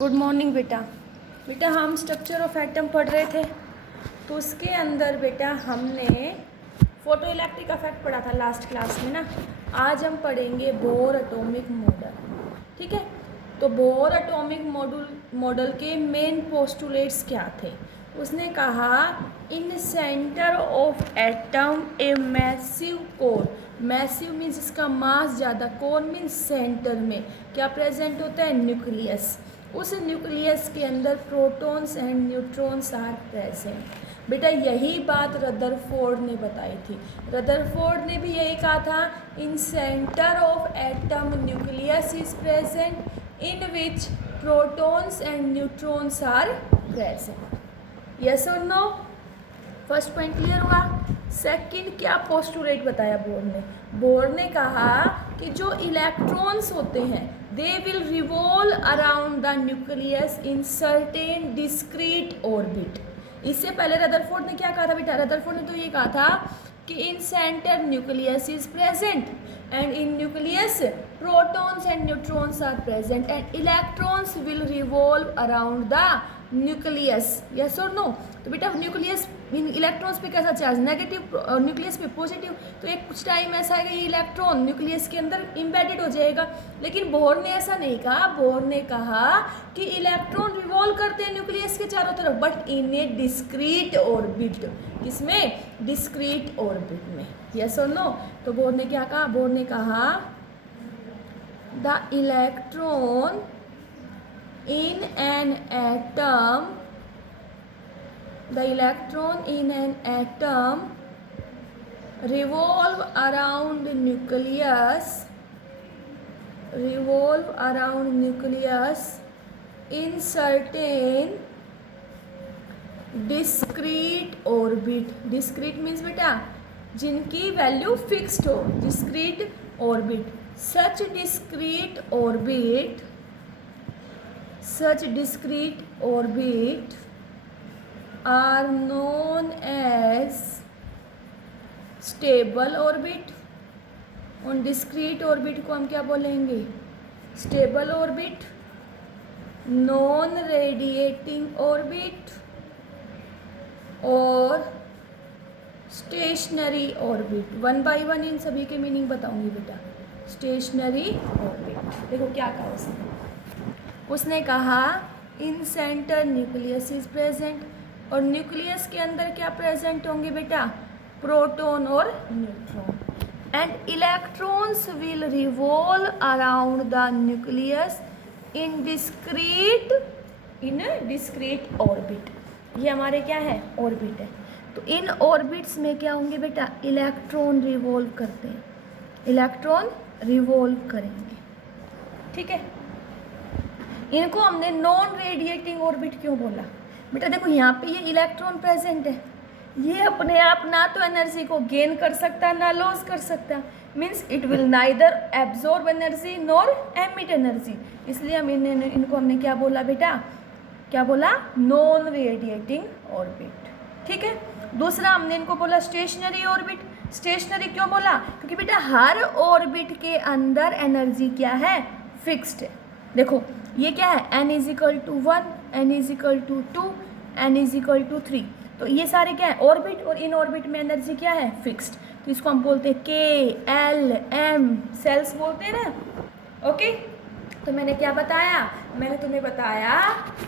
Good morning बेटा। बेटा हम स्ट्रक्चर ऑफ एटम पढ़ रहे थे, तो उसके अंदर बेटा हमने फोटो इलेक्ट्रिक इफेक्ट पढ़ा था लास्ट क्लास में ना। आज हम पढ़ेंगे बोर एटॉमिक मॉडल। ठीक है, तो बोर एटॉमिक मॉडल के मेन पोस्टुलेट्स क्या थे। उसने कहा in centre of atom a massive core. Massive means इसका मास ज़्यादा, कोर मीन्स सेंटर में क्या प्रेजेंट होता है, न्यूक्लियस। उस न्यूक्लियस के अंदर protons and neutrons are present. बेटा यही बात रदरफोर्ड ने बताई थी। रदरफोर्ड ने भी यही कहा था, in centre of atom nucleus is present in which protons and neutrons are present. Yes और नो? फर्स्ट पॉइंट क्लियर हुआ। सेकंड क्या पोस्टुलेट बताया बोर ने? बोर ने कहा कि जो इलेक्ट्रॉन्स होते हैं they will revolve around the nucleus in certain discrete orbit. इससे पहले रदरफोर्ड ने क्या कहा था बेटा? रदरफोर्ड ने तो ये कहा था कि in centre nucleus is present and in nucleus protons and neutrons are present and electrons will revolve around the nucleus. Yes और नो? तो बेटा न्यूक्लियस इलेक्ट्रॉन्स पे कैसा चार्ज, नेगेटिव, न्यूक्लियस पे पॉजिटिव। तो एक कुछ टाइम ऐसा है कि ये इलेक्ट्रॉन न्यूक्लियस के अंदर इम्बेडेड हो जाएगा। लेकिन बोर ने ऐसा नहीं कहा। बोर ने कहा कि इलेक्ट्रॉन रिवॉल्व करते हैं न्यूक्लियस के चारों तरफ, but in A discrete orbit. किसमें? डिस्क्रीट ऑर्बिट में। यस और नो? तो बोर ने क्या कहा? बोर ने कहा the electron in an atom, the electron in an atom revolve around nucleus in certain discrete orbit. discrete means बेटा जिनकी वैल्यू फिक्स्ड हो, discrete orbit. such discrete orbit are known as stable orbit. उन discrete orbit को हम क्या बोलेंगे? stable orbit, non radiating orbit और stationary orbit. One by one in सभी के मीनिंग बताऊंगी बेटा। stationary orbit देखो क्या कहा उसने कहा in centre nucleus is present, और न्यूक्लियस के अंदर क्या प्रेजेंट होंगे बेटा? प्रोटॉन और neutron. And electrons will revolve around the nucleus in discrete orbit. ये हमारे क्या है? ऑर्बिट है। तो इन ऑर्बिट्स में क्या होंगे बेटा? इलेक्ट्रॉन रिवॉल्व करते हैं, इलेक्ट्रॉन रिवॉल्व करेंगे। ठीक है, इनको हमने नॉन रेडिएटिंग ऑर्बिट क्यों बोला? बेटा देखो यहाँ पे ये इलेक्ट्रॉन प्रेजेंट है, ये अपने आप ना तो एनर्जी को गेन कर सकता ना लॉस कर सकता। Means it will neither absorb energy nor emit energy. इसलिए हम इनको हमने क्या बोला बेटा? क्या बोला? Non radiating orbit. ठीक है, दूसरा हमने इनको बोला स्टेशनरी ऑर्बिट। स्टेशनरी क्यों बोला? क्योंकि बेटा हर ऑर्बिट के अंदर एनर्जी क्या है? फिक्स्ड है। देखो ये क्या है? n is equal to 1, n is equal to 2, n is equal to 3। तो ये सारे क्या है? ऑर्बिट, और इन ऑर्बिट में एनर्जी क्या है? फिक्स्ड। तो इसको हम बोलते हैं k, l, m, सेल्स बोलते हैं ना। ओके, तो मैंने क्या बताया? मैंने तुम्हें बताया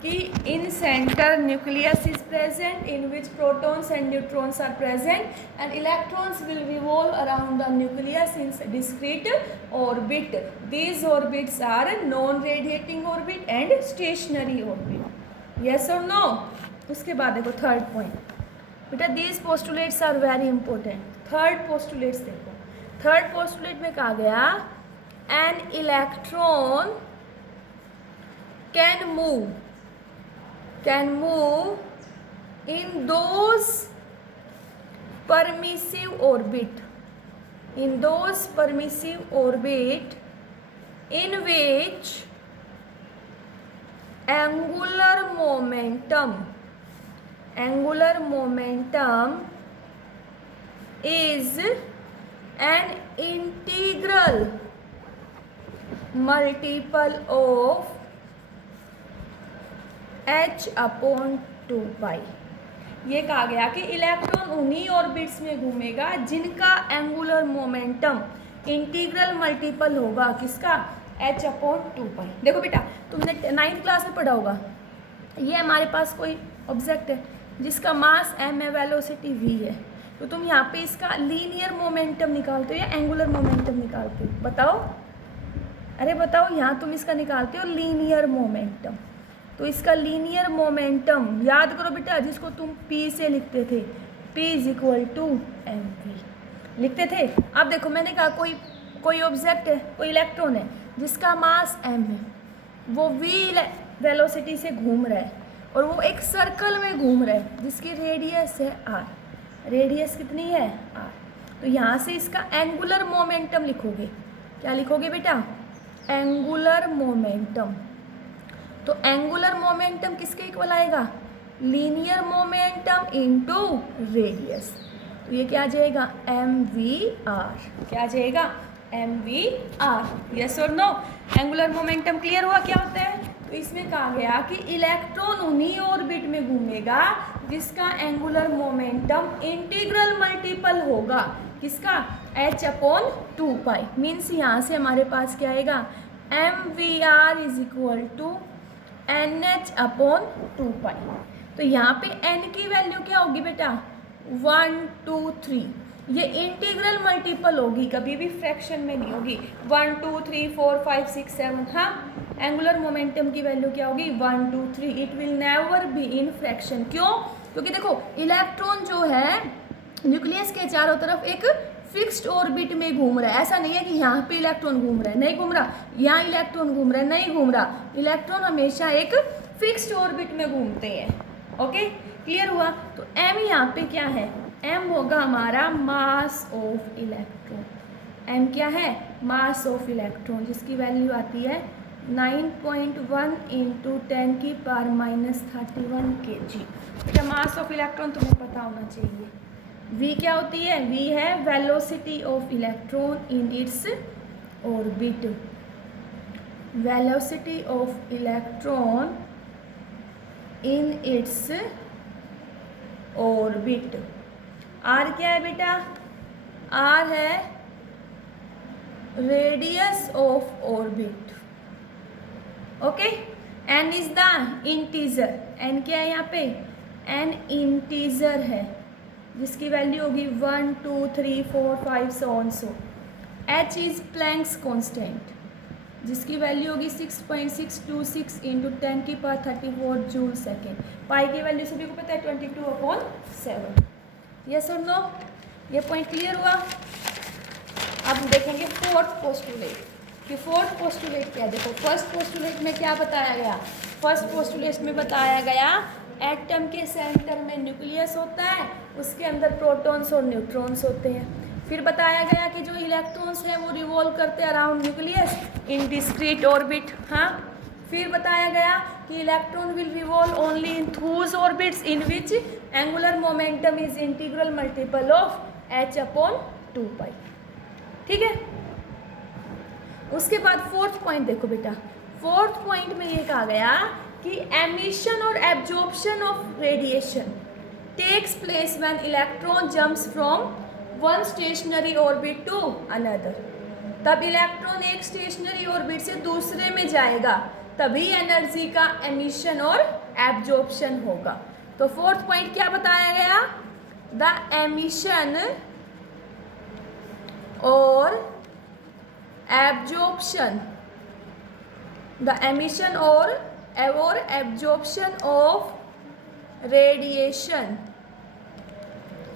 कि in centre nucleus is present in which protons and neutrons are present and electrons will revolve around the nucleus in discrete orbit. These orbits are non-radiating orbit and stationary orbit. Yes or no? उसके बाद देखो third point बेटा, these postulates are very important. Third postulates देखो, third postulate में कहा गया an electron can move in those permissive orbit in which angular momentum is an integral multiple of h/2 ये कहा गया कि इलेक्ट्रॉन उन्हीं ऑर्बिट्स में घूमेगा जिनका एंगुलर मोमेंटम इंटीग्रल मल्टीपल होगा किसका, h/2। देखो बेटा, तुमने 9th क्लास में पढ़ा होगा, ये हमारे पास कोई ऑब्जेक्ट है जिसका मास m है, वेलोसिटी v है, तो तुम यहाँ पे इसका लीनियर मोमेंटम निकालते हो या एंगुलर मोमेंटम निकालते हो, बताओ, अरे बताओ, यहाँ तुम इसका निकालते हो लीनियर मोमेंटम। तो इसका लीनियर मोमेंटम याद करो बेटा, जिसको तुम p से लिखते थे, p = mv लिखते थे। अब देखो, मैंने कहा कोई ऑब्जेक्ट है, कोई इलेक्ट्रॉन है जिसका मास m है, वो v वेलोसिटी से घूम रहा है और वो एक सर्कल में घूम रहा है जिसकी रेडियस है r। रेडियस कितनी है, r। तो यहाँ से इसका एंगुलर मोमेंटम लिखोगे, क्या लिखोगे बेटा, एंगुलर मोमेंटम। तो एंगुलर मोमेंटम किसके इक्वल आएगा, लीनियर मोमेंटम इनटू रेडियस। तो ये क्या आ जाएगा, mvr। क्या आ जाएगा, mvr। यस और नो, एंगुलर मोमेंटम क्लियर हुआ क्या होता है। तो इसमें कहा गया कि इलेक्ट्रॉन उन्हीं ऑर्बिट में घूमेगा जिसका एंगुलर मोमेंटम इंटीग्रल मल्टीपल होगा किसका, h/2। मीन्स यहाँ से हमारे पास क्या आएगा, mvr = nh/2। तो यहाँ पे n की वैल्यू क्या होगी बेटा, 1 2 3। ये इंटीग्रल मल्टीपल होगी, कभी भी फ्रैक्शन में नहीं होगी। 1 2 3 4 5 6 7। हाँ, एंगुलर मोमेंटम की वैल्यू क्या होगी, 1 2 3। It will never be in fraction. क्यों, क्योंकि देखो इलेक्ट्रॉन जो है न्यूक्लियस के चारों तरफ एक फिक्स्ड ऑर्बिट में घूम रहा है। ऐसा नहीं है कि यहाँ पे इलेक्ट्रॉन घूम रहा है, नहीं घूम रहा, यहाँ इलेक्ट्रॉन घूम रहा है, नहीं घूम रहा। इलेक्ट्रॉन हमेशा एक फिक्स्ड ऑर्बिट में घूमते हैं। ओके, क्लियर हुआ। तो m यहाँ पे क्या है, m होगा हमारा मास ऑफ इलेक्ट्रॉन। m क्या है, मास ऑफ इलेक्ट्रॉन, जिसकी वैल्यू आती है 9.1 × 10⁻³ kg। बेटा मास ऑफ इलेक्ट्रॉन तुम्हें पता होना चाहिए। v क्या होती है, v है velocity of electron in its orbit. Velocity of electron in its orbit. r क्या है बेटा, r है radius of orbit. Okay, n is the integer. n क्या है यहाँ पे, n इंटीजर है जिसकी वैल्यू होगी 1 2 3 4 5 so on so। h is Planck's constant जिसकी वैल्यू होगी 6.626 × 10⁻34 जूल सेकेंड। पाई की वैल्यू सभी को पता है 22/7। यस और नो, ये पॉइंट क्लियर हुआ। अब हम देखेंगे फोर्थ पोस्टुलेट कि फोर्थ पोस्टुलेट क्या है। देखो फर्स्ट पोस्टुलेट में क्या बताया गया, फर्स्ट पोस्टुलेट में बताया गया एटम के सेंटर में न्यूक्लियस होता है, उसके अंदर प्रोटॉन्स और न्यूट्रॉन्स होते हैं। फिर बताया गया कि जो इलेक्ट्रॉन्स हैं वो रिवॉल्व करते हैं around nucleus in discrete orbit. हाँ, फिर बताया गया कि electron will revolve only in those orbits in which angular momentum is integral multiple of h/2। ठीक है, उसके बाद फोर्थ पॉइंट देखो बेटा। फोर्थ पॉइंट में ये कहा गया कि एमिशन और absorption of radiation takes place when electron jumps from one stationary orbit to another. तब इलेक्ट्रॉन एक स्टेशनरी ऑर्बिट से दूसरे में जाएगा, तभी एनर्जी का एमिशन और एब्जॉर्प्शन होगा। तो फोर्थ पॉइंट क्या बताया गया, द एमिशन और एब्जॉर्प्शन, द एमिशन और absorption of radiation,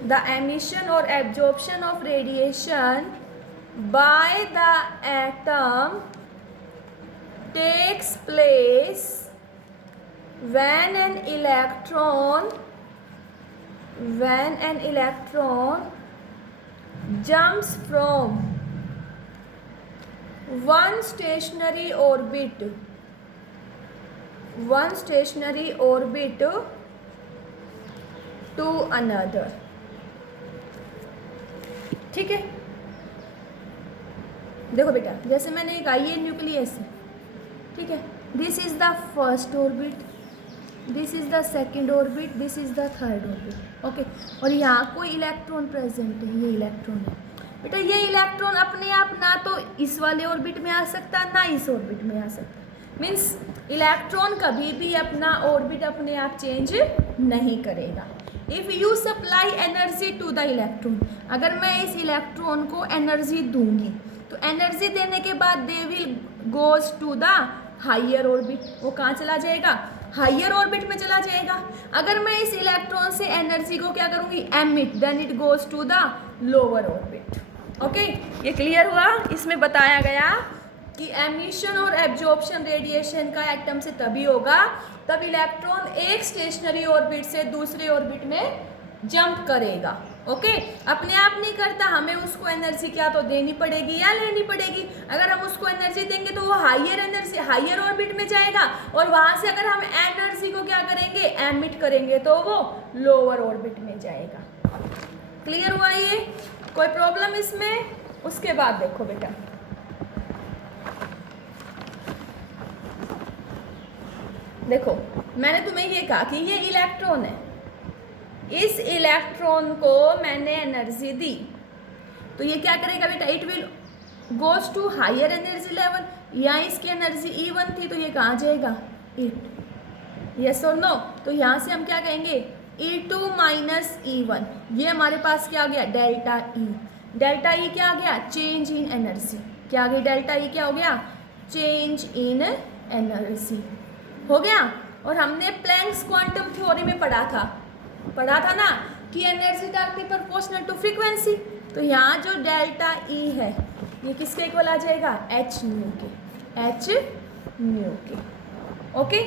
the emission or absorption of radiation by the atom takes place when an electron jumps from one stationary orbit to another। ठीक है, देखो बेटा, जैसे मैंने कहा ये न्यूक्लियस है, ठीक है, this is the first orbit, this is the second orbit, this is the third orbit. Okay, और यहाँ कोई इलेक्ट्रॉन प्रेजेंट है, ये इलेक्ट्रॉन है बेटा। ये इलेक्ट्रॉन अपने आप ना तो इस वाले ऑर्बिट में आ सकता है ना इस ऑर्बिट में आ सकता है। मीन्स इलेक्ट्रॉन कभी भी अपना ऑर्बिट अपने आप चेंज नहीं करेगा। If you supply energy to the electron, अगर मैं इस इलेक्ट्रॉन को एनर्जी दूंगी तो एनर्जी देने के बाद they will goes to the higher orbit. वो कहाँ चला जाएगा? हायर ऑर्बिट में चला जाएगा। अगर मैं इस इलेक्ट्रॉन से एनर्जी को क्या करूँगी? Emit, then it goes to the lower orbit. Okay, ये क्लियर हुआ? इसमें बताया गया कि एमिशन और एब्जॉर्प्शन रेडिएशन का एटम से तभी होगा तब इलेक्ट्रॉन एक स्टेशनरी ऑर्बिट से दूसरे ऑर्बिट में जंप करेगा। ओके, अपने आप नहीं करता, हमें उसको एनर्जी क्या तो देनी पड़ेगी या लेनी पड़ेगी। अगर हम उसको एनर्जी देंगे तो वो हायर ऑर्बिट में जाएगा, और वहाँ से अगर हम एनर्जी को क्या करेंगे? एमिट करेंगे तो वो लोअर ऑर्बिट में जाएगा। क्लियर हुआ ये? कोई प्रॉब्लम इसमें? उसके बाद देखो बेटा, देखो मैंने तुम्हें ये कहा कि ये इलेक्ट्रॉन है, इस इलेक्ट्रॉन को मैंने एनर्जी दी तो ये क्या करेगा बेटा? It will goes to higher energy level. यहाँ इसकी एनर्जी E1 थी तो ये कहाँ जाएगा? E2। यस और नो? तो यहाँ से हम क्या कहेंगे? E2 minus E1। ये हमारे पास क्या आ गया? Delta E। डेल्टा E क्या आ गया? Change in energy. क्या आ गई? डेल्टा E क्या हो गया? चेंज इन एनर्जी हो गया। और हमने प्लैंक्स क्वांटम थ्योरी में पढ़ा था ना कि energy directly proportional to frequency. तो यहाँ जो डेल्टा E है ये किसके इक्वल आ जाएगा? h न्यू के। ओके,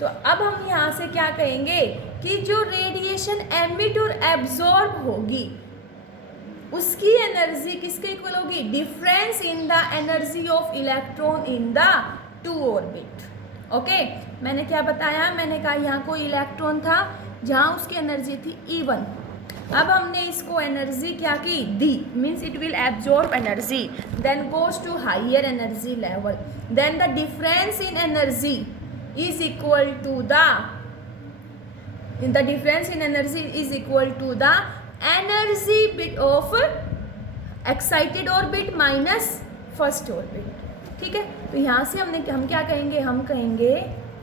तो अब हम यहाँ से क्या कहेंगे कि जो रेडिएशन एमिट और एब्जॉर्ब होगी उसकी एनर्जी किसके इक्वल होगी? Difference in the energy of electron in the two orbit. Okay, मैंने क्या बताया? मैंने कहा यहाँ कोई इलेक्ट्रॉन था जहाँ उसकी एनर्जी थी E1। अब हमने इसको एनर्जी क्या की? दी। Means it will absorb energy, then goes to higher energy level, then the difference in energy is equal to the difference in energy is equal to the energy bit of excited orbit minus first orbit. ठीक है, तो यहाँ से हम क्या कहेंगे? हम कहेंगे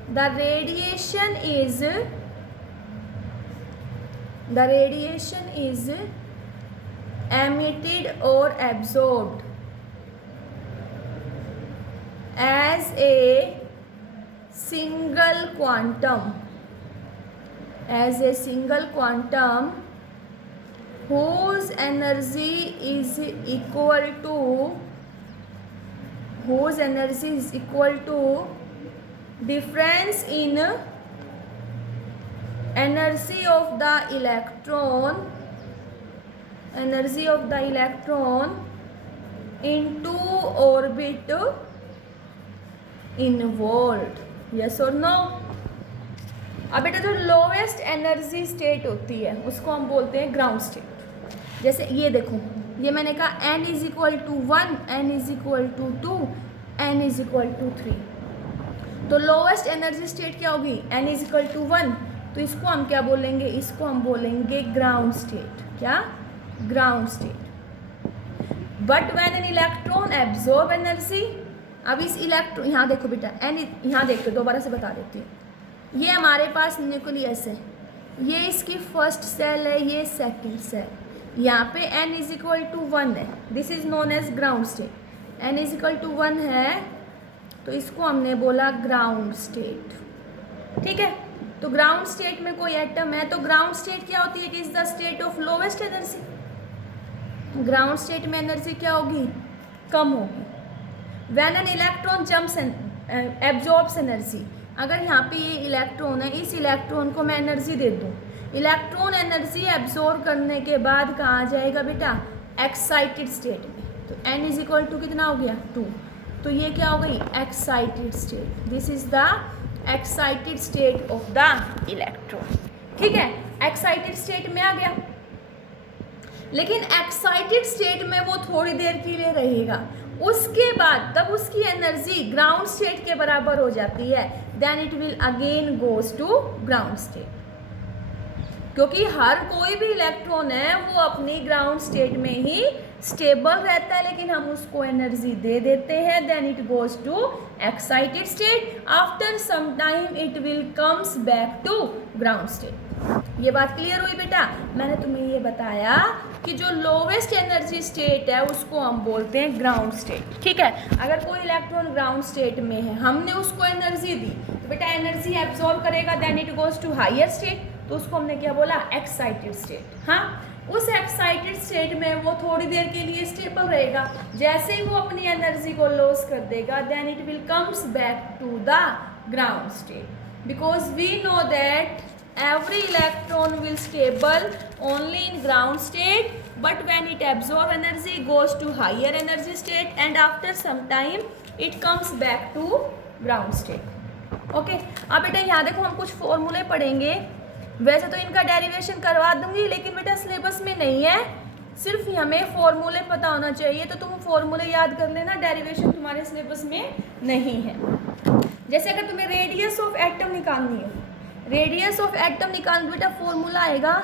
the radiation is emitted or absorbed as a single quantum whose energy is equal to difference in energy of the electron into orbit involved। yes or no? अब बेटा जो लोवेस्ट एनर्जी स्टेट होती है उसको हम बोलते हैं ग्राउंड स्टेट। जैसे ये देखो, ये मैंने कहा n is equal to 1, n is equal to 2, n is equal to 3। तो लोवेस्ट एनर्जी स्टेट क्या होगी? n is equal to 1। तो इसको हम क्या बोलेंगे? इसको हम बोलेंगे ग्राउंड स्टेट। क्या? Ground state. But when an electron absorb energy, अब इस इलेक्ट्रॉन, यहाँ देखो बेटा n, यहाँ देखो दोबारा से बता देती हूँ। ये हमारे पास न्यूक्लियस है, ये इसकी फर्स्ट सेल है, ये सेकंड सेल। यहाँ पे n इज इक्वल टू 1 है, this is known as ground state. n is equal to 1 है तो इसको हमने बोला ग्राउंड स्टेट। ठीक है, तो ग्राउंड स्टेट में कोई एटम है तो ग्राउंड स्टेट क्या होती है? कि is the state of lowest energy. Ground state में एनर्जी क्या होगी? कम होगी। When an electron jumps absorbs energy, अगर यहाँ पे ये इलेक्ट्रॉन है, इस इलेक्ट्रॉन को मैं एनर्जी दे दूँ, इलेक्ट्रॉन एनर्जी एब्जॉर्ब करने के बाद कहाँ जाएगा बेटा? एक्साइटेड स्टेट में। तो n इज इक्वल टू कितना हो गया? 2। तो ये क्या हो गई? Excited state. This is the excited state of the electron. ठीक है, एक्साइटेड स्टेट में आ गया। लेकिन एक्साइटेड स्टेट में वो थोड़ी देर के लिए रहेगा, उसके बाद तब उसकी एनर्जी ग्राउंड स्टेट के बराबर हो जाती है, then it will again goes to ground state. क्योंकि हर कोई भी इलेक्ट्रॉन है वो अपनी ग्राउंड स्टेट में ही स्टेबल रहता है, लेकिन हम उसको एनर्जी दे देते हैं, then it goes to excited state, after some time it will comes back to ground state. ये बात क्लियर हुई बेटा? मैंने तुम्हें ये बताया कि जो लोवेस्ट एनर्जी स्टेट है उसको हम बोलते हैं ग्राउंड स्टेट। ठीक है, अगर कोई इलेक्ट्रॉन ग्राउंड स्टेट में है, हमने उसको एनर्जी दी, तो बेटा एनर्जी एब्जॉर्ब करेगा, then it goes to higher state, तो उसको हमने क्या बोला? Excited state. हाँ, उस एक्साइटेड स्टेट में वो थोड़ी देर के लिए स्टेबल रहेगा, जैसे ही वो अपनी एनर्जी को लॉस कर देगा, then it will comes back to the ground state, because we know that every electron will stable only in ground state, but when it absorb energy goes to higher energy state and after some time it comes back to ground state। Okay, अब बेटा यहाँ देखो हम कुछ फॉर्मूले पढ़ेंगे, वैसे तो इनका डेरिवेशन करवा दूंगी लेकिन बेटा सिलेबस में नहीं है, सिर्फ हमें फॉर्मूले पता होना चाहिए, तो तुम फॉर्मूले याद कर लेना, डेरिवेशन तुम्हारे सिलेबस में नहीं है। जैसे अगर तुम्हें रेडियस ऑफ एटम निकालनी है, रेडियस ऑफ एटम निकालना बेटा फॉर्मूला आएगा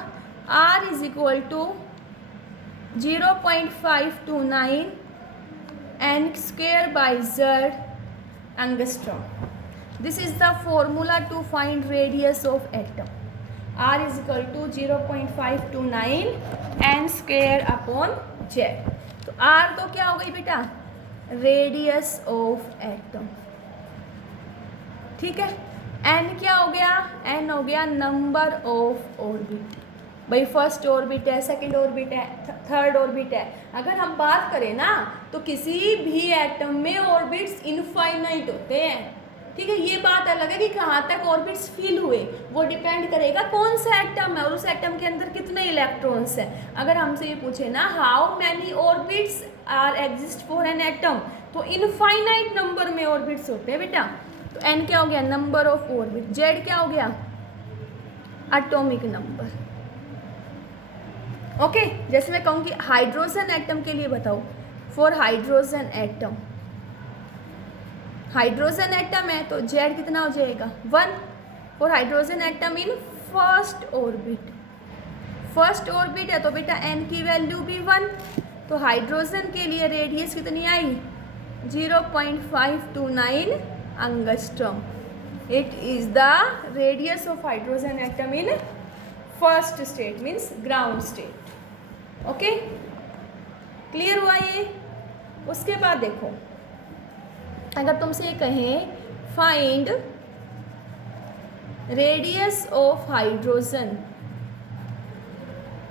R is equal to 0.529 n square by z angstrom. This is the formula to find radius of atom. R is equal to 0.529 n square upon z। तो R तो क्या हो गई बेटा? Radius of atom. ठीक है, n क्या हो गया? n हो गया नंबर ऑफ ऑर्बिट। भाई फर्स्ट ऑर्बिट है, सेकंड ऑर्बिट है, थर्ड ऑर्बिट है। अगर हम बात करें ना तो किसी भी एटम में ऑर्बिट्स इनफाइनाइट होते हैं। ठीक है, ये बात अलग है कि कहाँ तक ऑर्बिट्स फिल हुए, वो डिपेंड करेगा कौन सा एटम है और उस एटम के अंदर कितने इलेक्ट्रॉन्स हैं। अगर हमसे ये पूछे ना how many orbits are exist for an atom, तो इनफाइनाइट नंबर में ऑर्बिट्स होते हैं बेटा। तो n क्या हो गया? Number of orbit. z क्या हो गया? Atomic number. ओके, जैसे मैं कहूँगी हाइड्रोजन एटम के लिए बताओ, for hydrogen atom, hydrogen atom है तो z कितना हो जाएगा? 1 for hydrogen atom in first orbit. First orbit है तो बेटा n की वैल्यू भी 1, तो हाइड्रोजन के लिए रेडियस कितनी आई? 0.529 angstrom। It is the radius of hydrogen atom in first state, means ground state। Okay, clear हुआ ये? उसके बाद देखो, अगर तुमसे ये कहें find radius of hydrogen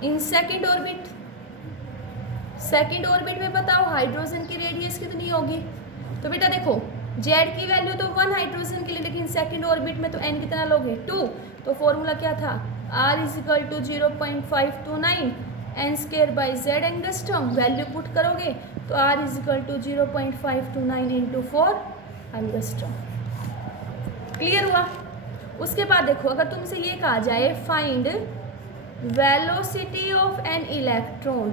in second orbit, second orbit में बताओ हाइड्रोजन की रेडियस कितनी होगी? तो बेटा देखो z की वैल्यू तो 1 हाइड्रोजन के लिए, लेकिन सेकंड ऑर्बिट में तो n कितना लोगे? 2। तो फॉर्मूला क्या था? R is equal to 0.529 n square by z angstrom. Value put करोगे तो R is equal to 0.529 into 4 angstrom. Clear हुआ? उसके बाद देखो, अगर तुमसे ये कहा जाए find velocity of an electron,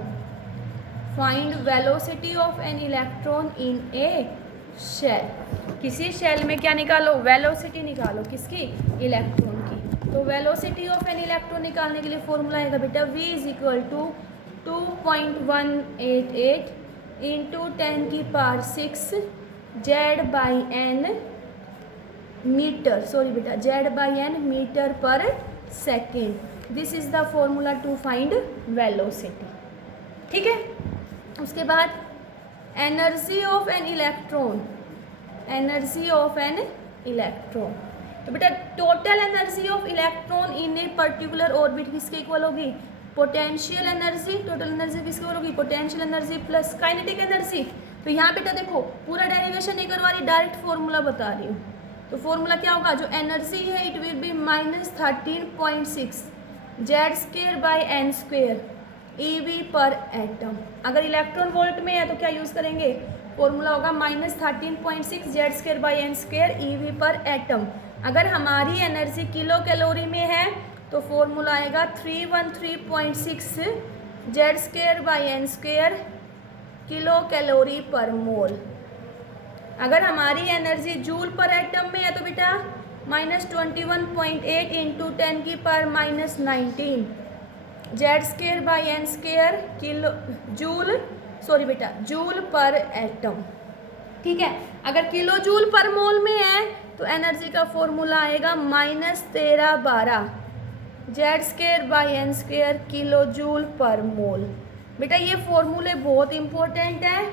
find velocity of an electron in a shell, किसी शेल में क्या निकालो? वेलोसिटी निकालो, किसकी? इलेक्ट्रॉन की। तो वेलोसिटी ऑफ एन इलेक्ट्रॉन निकालने के लिए फॉर्मूला आएगा बेटा v is equal to 2.188 into 10 की power 6 z by n metre, sorry बेटा z by n metre per second. This is the formula to find velocity. ठीक है, उसके बाद energy of an electron, energy of an electron. तो बेटा total energy of electron in a particular orbit किसके equal होगी? Potential energy. Total energy किसके equal होगी? Potential energy plus kinetic energy. तो यहाँ बेटा देखो पूरा डेरिवेशन नहीं करवा रही, डायरेक्ट फॉर्मूला बता रही हूँ। तो फॉर्मूला क्या होगा? जो एनर्जी है it will be -13.6 z square by n square EV per atom. अगर इलेक्ट्रॉन वोल्ट में है तो क्या यूज़ करेंगे? फॉर्मूला होगा -13.6 z square by n square EV per atom. अगर हमारी एनर्जी किलो कैलोरी में है तो फॉर्मूला आएगा 313.6 z square by n square kilo calorie per mole. अगर हमारी एनर्जी जूल पर एटम में है तो बेटा -21.8 इंटू 10 की power -19 Z square by N square kilo joule, sorry बेटा जूल पर एटम। ठीक है, अगर किलो जूल पर मोल में है तो एनर्जी का फॉर्मूला आएगा -1312 Z square by N square kilo joule per mole. बेटा ये फॉर्मूले बहुत इंपॉर्टेंट है,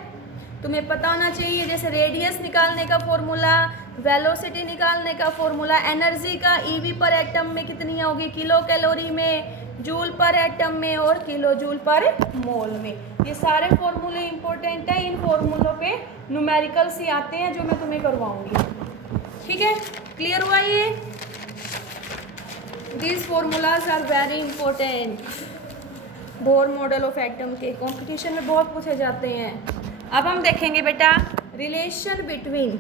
तुम्हें पता होना चाहिए। जैसे रेडियस निकालने का फॉर्मूला, वेलोसिटी निकालने का फॉर्मूला, एनर्जी का ईवी पर एटम में कितनी होगी, किलो कैलोरी में, जूल पर एटम में और किलो जूल पर मोल में। ये सारे फॉर्मूले इंपॉर्टेंट है। इन फॉर्मूलों पे न्यूमेरिकल्स ही आते हैं जो मैं तुम्हें करवाऊंगी। ठीक है, क्लियर हुआ ये? These formulas are very important. Bohr model of atom के कंपटीशन में बहुत पूछे जाते हैं। अब हम देखेंगे बेटा relation between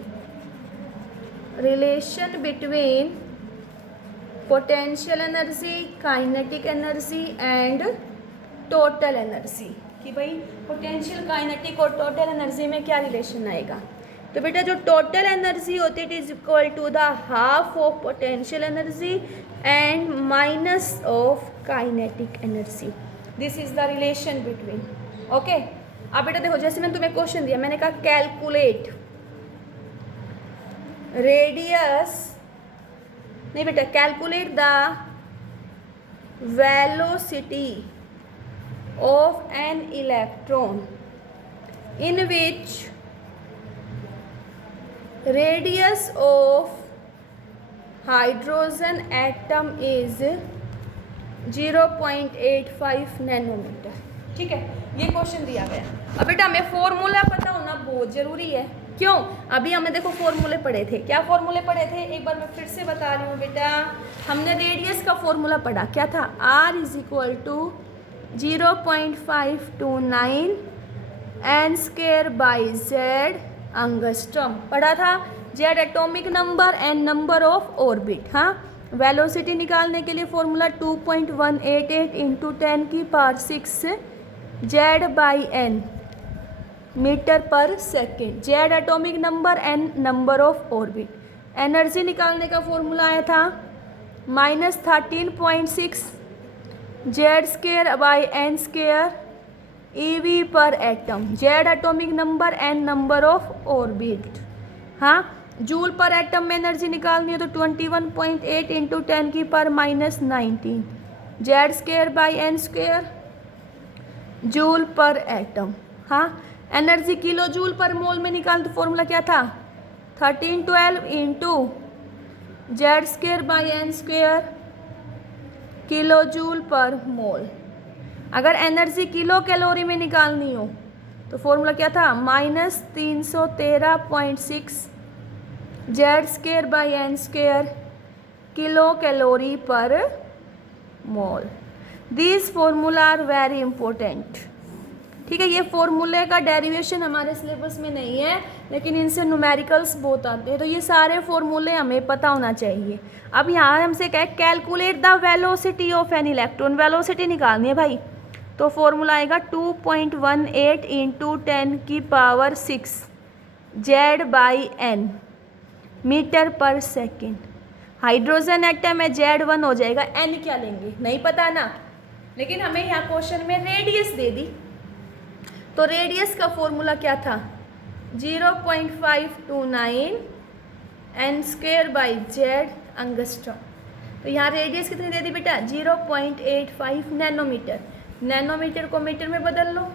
potential energy, kinetic energy and total energy, कि भाई पोटेंशियल, काइनेटिक और टोटल एनर्जी में क्या रिलेशन आएगा। तो बेटा जो टोटल एनर्जी होती है it is equal to the half of potential energy and minus of kinetic energy. This is the relation between. Okay, अब बेटा देखो, जैसे मैंने तुम्हें क्वेश्चन दिया, मैंने कहा कैलकुलेट रेडियस, नहीं बेटा, calculate the velocity of an electron in which radius of hydrogen atom is 0.85 nanometre. ठीक है, ये क्वेश्चन दिया गया। अब बेटा हमें फॉर्मूला पता होना बहुत ज़रूरी है। क्यों? अभी हमने देखो फॉर्मूले पढ़े थे। क्या फॉर्मूले पढ़े थे? एक बार मैं फिर से बता रही हूँ बेटा। हमने रेडियस का फॉर्मूला पढ़ा, क्या था? R is equal to 0.529 N square by Z angstrom पढ़ा था। Z atomic number and number of orbit. हाँ, वेलोसिटी निकालने के लिए फॉर्मूला 2.188 इंटू 10 की power 6 Z by N metre per second. Z atomic number and number of orbit. Energy निकालने का formula आया था -13.6 Z square by N square eV per atom. Z atomic number and number of orbit. हाँ, joule per atom में energy निकालनी है तो 21.8 into 10 की power -19 Z square by N square joule per atom. हाँ, energy kilo joule per mole में निकाल तो फॉर्मूला क्या था? 1312 into Z square by N square kilo joule per mole. अगर एनर्जी किलो कैलोरी में निकालनी हो तो फॉर्मूला क्या था? -313.6 Z square by N square kilo calorie per mole. These formula are very important. ठीक है, ये फॉर्मूले का डेरिवेशन हमारे सिलेबस में नहीं है, लेकिन इनसे न्यूमेरिकल्स बहुत आते हैं, तो ये सारे फॉर्मूले हमें पता होना चाहिए। अब यहाँ हमसे क्या है? Calculate the velocity of an electron. Velocity निकालनी है भाई, तो फॉर्मूला आएगा 2.18 इंटू 10 की power 6 Z by N metre per second. Hydrogen atom है, Z1 हो जाएगा। N क्या लेंगे नहीं पता ना, लेकिन हमें यहाँ क्वेश्चन में रेडियस दे दी, तो रेडियस का फॉर्मूला क्या था? 0.529 n square by z angstrom. तो यहाँ रेडियस कितनी दे दी बेटा? 0.85 नैनोमीटर। नैनोमीटर को मीटर में बदल लो।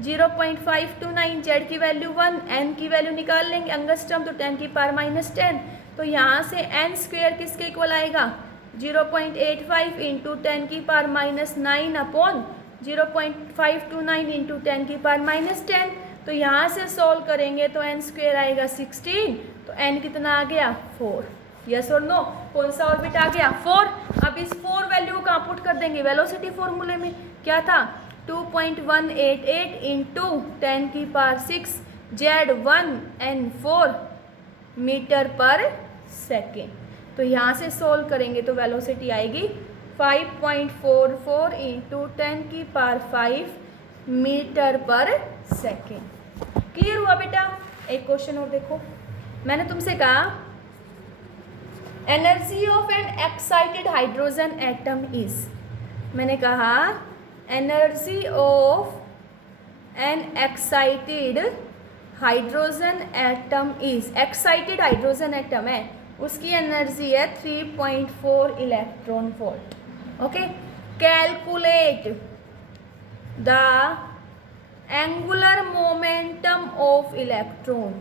0.529, जेड की वैल्यू 1, एन की वैल्यू निकाल लेंगे एंगस्ट्रम, तो 10 की पावर -10। तो यहाँ से एन स्क्वायर किसके इक्वल आएगा? 0.85 इंटू 10 की पावर -9 अपॉन 0.529 इंटू 10 की पावर -10। तो यहाँ से सॉल्व करेंगे तो एन स्क्वायर आएगा 16, तो एन कितना आ गया? 4। यस और नो? कौन सा ऑर्बिट आ गया? 4। अब इस 4 वैल्यू को कहाँ पुट कर देंगे? वेलोसिटी फॉर्मूले में क्या था? 2.188 इंटू 10 की power 6 Z1 N4 metre per second. तो यहाँ से सोल्व करेंगे तो वेलोसिटी आएगी 5.44 इंटू 10 की power 5 metre per second. Clear हुआ बेटा? एक क्वेश्चन और देखो, मैंने तुमसे कहा energy of an excited hydrogen atom is, मैंने कहा energy of an excited hydrogen atom is, excited hydrogen atom है, उसकी एनर्जी है 3.4 electron volt. Okay, calculate the angular momentum of electron.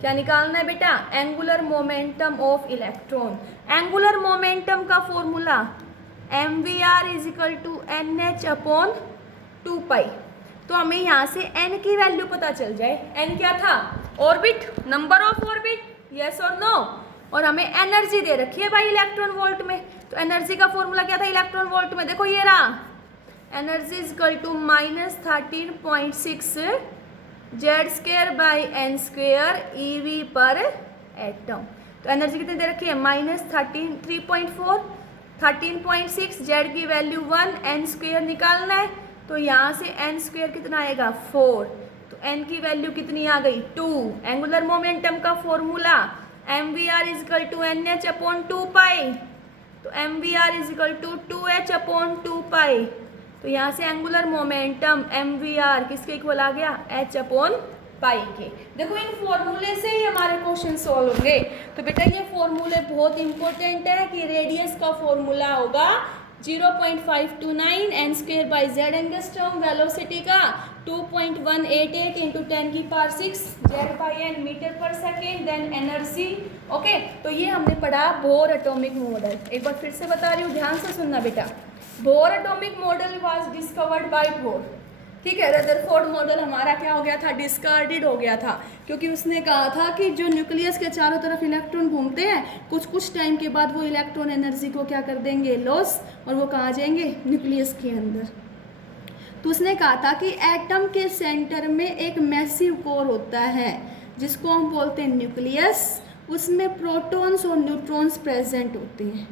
क्या निकालना है बेटा? Angular momentum of electron. Angular momentum का formula mvr is equal to NH upon 2 तो हमें यहाँ से n की वैल्यू पता चल जाए। n क्या था? Orbit, number of orbit, yes और नो, और हमें एनर्जी दे रखी है भाई इलेक्ट्रॉन वोल्ट में। तो एनर्जी का फॉर्मूला क्या था इलेक्ट्रॉन वोल्ट में? देखो ये रहा, energy is equal to -13.6 Z² by n² EV per atom. तो एनर्जी कितनी दे रखी है? -3.4, 13.6, Z की वैल्यू 1, n² निकालना है, तो यहाँ से n² कितना आएगा? 4, तो n की वैल्यू कितनी आ गई? 2। एंगुलर मोमेंटम का formula mvr is equal to NH upon 2 तो mvr is equal to 2h upon 2 तो यहाँ से एंगुलर मोमेंटम mvr किसके इक्वल आ गया? h अपॉन पाई के। देखो इन फॉर्मूले से ही हमारे क्वेश्चन सॉल्व होंगे। तो बेटा ये फॉर्मूले बहुत इंपॉर्टेंट है कि रेडियस का फॉर्मूला होगा 0.529 n² by z angstrom, velocity का 2.188 into 10⁶ Z/n metre per second, then energy. Okay, तो ये हमने पढ़ा बोर एटॉमिक मॉडल। एक बार फिर से बता रही हूँ, ध्यान से सुनना बेटा। Bore atomic model was discovered by bore, ठीक है। रदरफोर्ड मॉडल हमारा क्या हो गया था? डिस्कार्डेड हो गया था, क्योंकि उसने कहा था कि जो न्यूक्लियस के चारों तरफ इलेक्ट्रॉन घूमते हैं, कुछ टाइम के बाद वो इलेक्ट्रॉन एनर्जी को क्या कर देंगे? लॉस, और वो कहाँ जाएंगे? न्यूक्लियस के अंदर। तो उसने कहा था कि एटम के सेंटर में एक मैसिव कोर होता है जिसको हम बोलते हैं न्यूक्लियस, उसमें प्रोटॉन्स और न्यूट्रॉन्स प्रेजेंट होते हैं,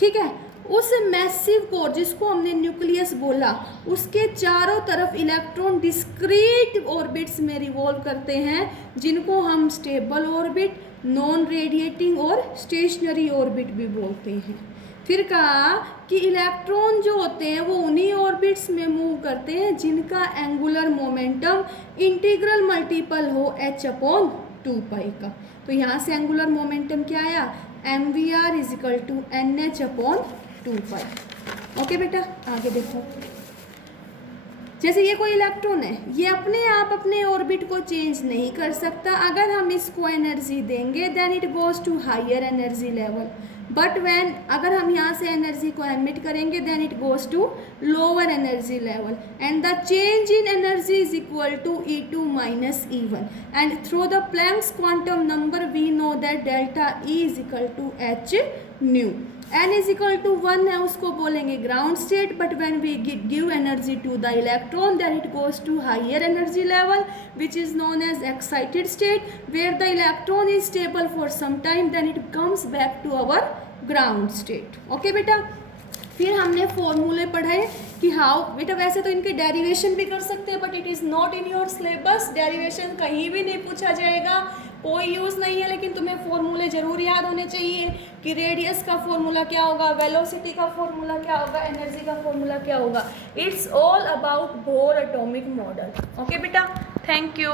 ठीक है। उस मैसिव कोर जिसको हमने न्यूक्लियस बोला, उसके चारों तरफ इलेक्ट्रॉन डिस्क्रीट ऑर्बिट्स में रिवॉल्व करते हैं, जिनको हम स्टेबल ऑर्बिट, नॉन रेडिएटिंग और स्टेशनरी ऑर्बिट भी बोलते हैं। फिर कहा कि इलेक्ट्रॉन जो होते हैं वो उन्हीं ऑर्बिट्स में मूव करते हैं जिनका एंगुलर मोमेंटम इंटीग्रल मल्टीपल हो h अपॉन 2 का। तो यहाँ से एंगुलर मोमेंटम क्या आया? mvr is equal to NH upon 2 okay बेटा, आगे देखो। जैसे ये कोई इलेक्ट्रॉन है, ये अपने आप अपने ऑर्बिट को चेंज नहीं कर सकता। अगर हम इसको एनर्जी देंगे then it goes to higher energy level, but when अगर हम यहाँ से एनर्जी को एमिट करेंगे then it goes to lower energy level, and the change in energy is equal to E2 minus E1, and through the Planck's quantum number we know that delta E is equal to h nu. n is equal to 1 है, उसको बोलेंगे ground state, but when we give energy to the electron then it goes to higher energy level which is known as excited state, where the electron is stable for some time, then it comes back to our ground state. Okay बेटा, फिर हमने फॉर्मूले पढ़े कि how बेटा, वैसे तो इनके डेरिवेशन भी कर सकते हैं but it is not in your syllabus, derivation कहीं भी नहीं पूछा जाएगा, कोई यूज़ नहीं है, लेकिन तुम्हें फॉर्मूले ज़रूर याद होने चाहिए कि रेडियस का फॉर्मूला क्या होगा, वेलोसिटी का फॉर्मूला क्या होगा, एनर्जी का फॉर्मूला क्या होगा। It's all about bore atomic model. Okay बेटा, थैंक यू।